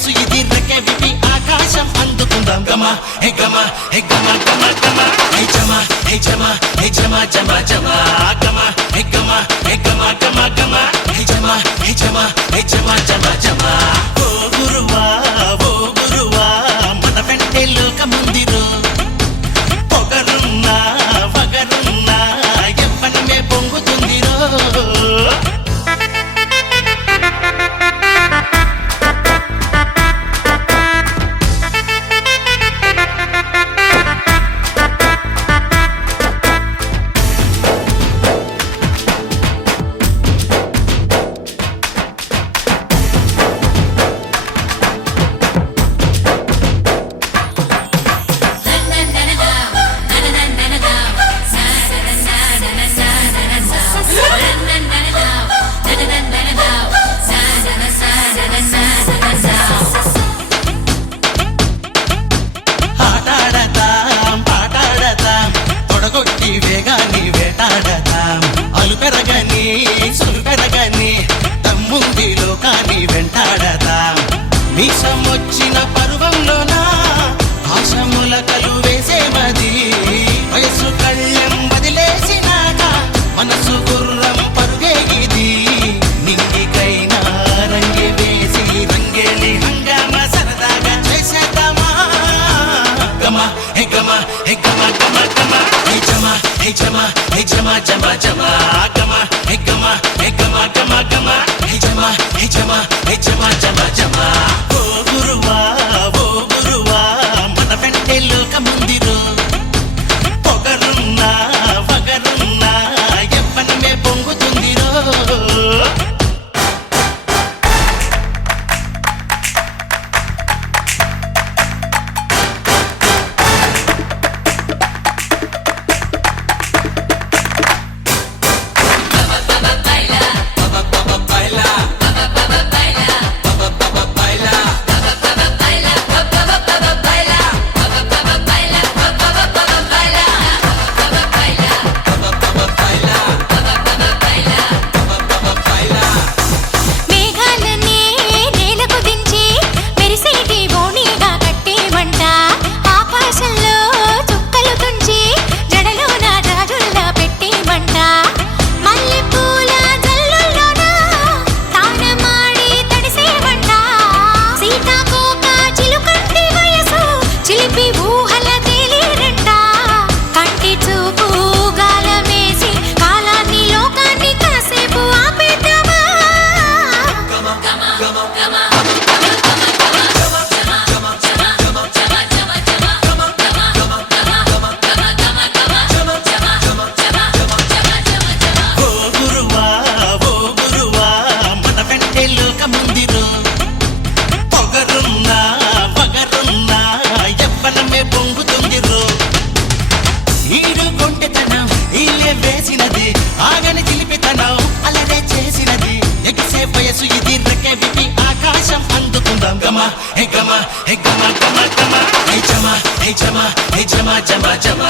వయసు ఇది రెక్కె విప్పి ఆకాశం అందుకుందాం గమ హే గమ హే గమ గమ గమ హే జమ హే జమ హే జమ జమ జమ గమ హే గమ హే గమ గమ గమ హే జమ హే జమ హే జమ జమ జమ ఓ గురువా మన వెంటే లోకముందిరు పొగరున్నా వగరున్నా యవ్వనమే పొంగుతుందిరో వేగాన్ని వేటాడతాం అలు పెరగని సులు పెరగని తమ్ముంది లోకాన్ని వెంటాడతాం మీసం వచ్చిన పర్వంలోన ఆశముల కలు వేసేమది వయసు కళ్ళెం వదిలేసినాక మనసు గుర్రం పరుగేగిది నింగికైనా రంగి వేసి రంగేలి హంగామ సరదాగా చేసేద్దామా గమ హే గమ హే గమ గమ గమ హే జమ హే జమ హే జమ జమ జమ గమ హే గమ హే గమ గమ గమ హే జమ హే జమ హే జమ జమ జమ ఓ గురువా మన వెంటే లోకముందిరు పొగరున్నా వగరున్నా యవ్వనమే పొంగుతుందిరో వేసినది ఆగని చిలిపితనం అలరే చేసినది ఎగిసే వయసు ఇది రెక్కె విప్పి ఆకాశం అందుకుందాం గమ హే గమ హే గమ గమ గమ హే జమ హే జమ హే జమ జమ జమ